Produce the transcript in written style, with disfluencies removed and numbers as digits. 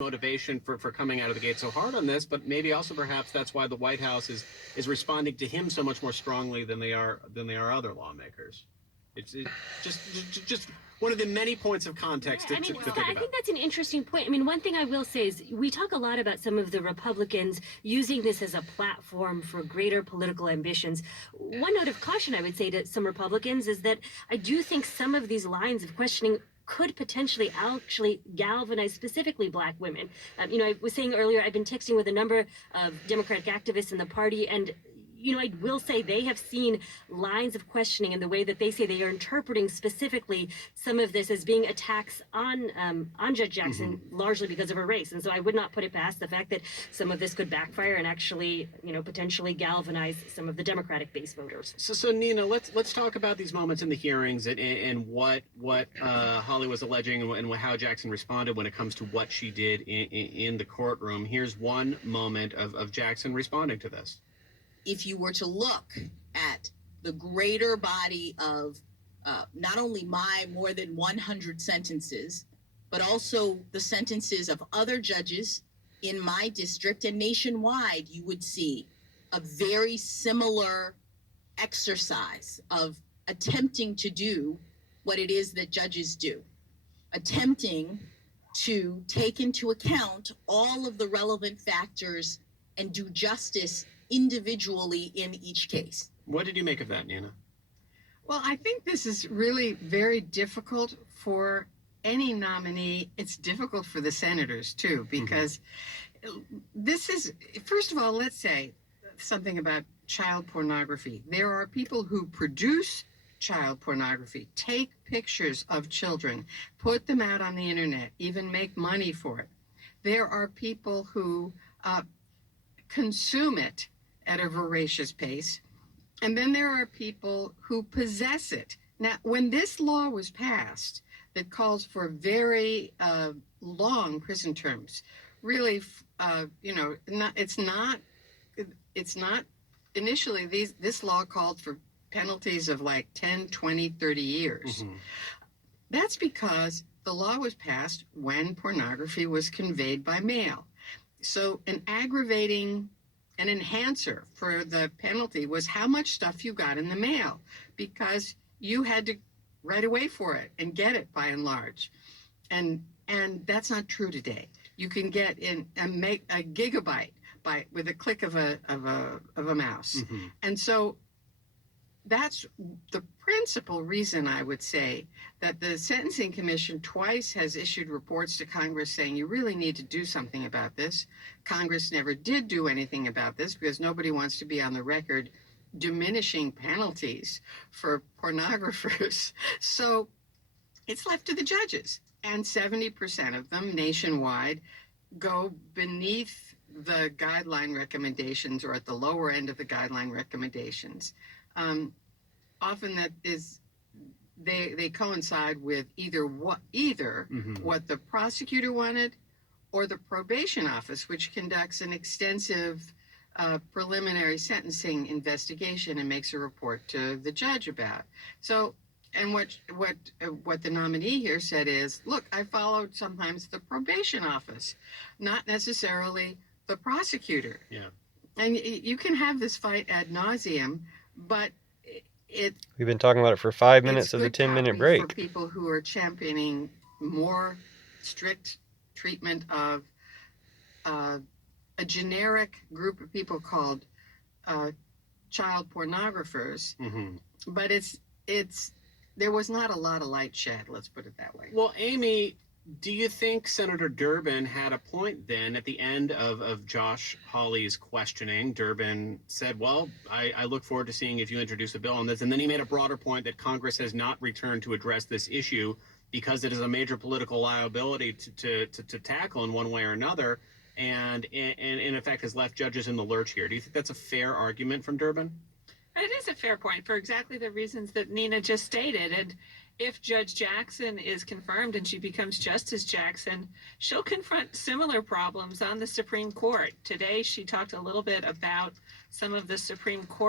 motivation for coming out of the gate so hard on this, but maybe also perhaps that's why the White House is responding to him so much more strongly than they are other lawmakers. It's just one of the many points of context to think about. I think that's an interesting point. I mean, one thing I will say is we talk a lot about some of the Republicans using this as a platform for greater political ambitions. One note of caution I would say to some Republicans is that I do think some of these lines of questioning could potentially actually galvanize specifically Black women. I was saying earlier, I've been texting with a number of Democratic activists in the party, and I will say they have seen lines of questioning in the way that they say they are interpreting specifically some of this as being attacks on Judge Jackson, largely because of her race. And so I would not put it past the fact that some of this could backfire and actually, potentially galvanize some of the Democratic base voters. So Nina, let's talk about these moments in the hearings and what Hawley was alleging and how Jackson responded when it comes to what she did in the courtroom. Here's one moment of Jackson responding to this. If you were to look at the greater body of not only my more than 100 sentences, but also the sentences of other judges in my district and nationwide, you would see a very similar exercise of attempting to do what it is that judges do, attempting to take into account all of the relevant factors and do justice individually in each case. What did you make of that, Nina? Well, I think this is really very difficult for any nominee. It's difficult for the senators, too, because this is, first of all, let's say something about child pornography. There are people who produce child pornography, take pictures of children, put them out on the internet, even make money for it. There are people who consume it at a voracious pace. And then there are people who possess it. Now, when this law was passed that calls for very long prison terms, really, it's not initially this law called for penalties of like 10, 20, 30 years. That's because the law was passed when pornography was conveyed by mail. So an enhancer for the penalty was how much stuff you got in the mail, because you had to write away for it and get it by and large. And that's not true today. You can get in and make a gigabyte with a click of a mouse. And so that's the principal reason, I would say, that the Sentencing Commission twice has issued reports to Congress saying you really need to do something about this. Congress never did do anything about this because nobody wants to be on the record diminishing penalties for pornographers. So it's left to the judges. And 70% of them nationwide go beneath the guideline recommendations or at the lower end of the guideline recommendations. Often that is, they coincide with either what the prosecutor wanted or the probation office, which conducts an extensive preliminary sentencing investigation and makes a report to the judge about. So, and what the nominee here said is, look, I followed sometimes the probation office, not necessarily the prosecutor. Yeah. And you can have this fight ad nauseum, but we've been talking about it for 5 minutes of the 10-minute break. For people who are championing more strict treatment of a generic group of people called child pornographers, but there was not a lot of light shed, let's put it that way. Well, Amy, do you think Senator Durbin had a point then at the end of Josh Hawley's questioning? Durbin said, well, I look forward to seeing if you introduce a bill on this. And then he made a broader point that Congress has not returned to address this issue because it is a major political liability to tackle in one way or another, and in effect has left judges in the lurch here. Do you think that's a fair argument from Durbin? It is a fair point for exactly the reasons that Nina just stated. And if Judge Jackson is confirmed and she becomes Justice Jackson, she'll confront similar problems on the Supreme Court. Today, she talked a little bit about some of the Supreme Court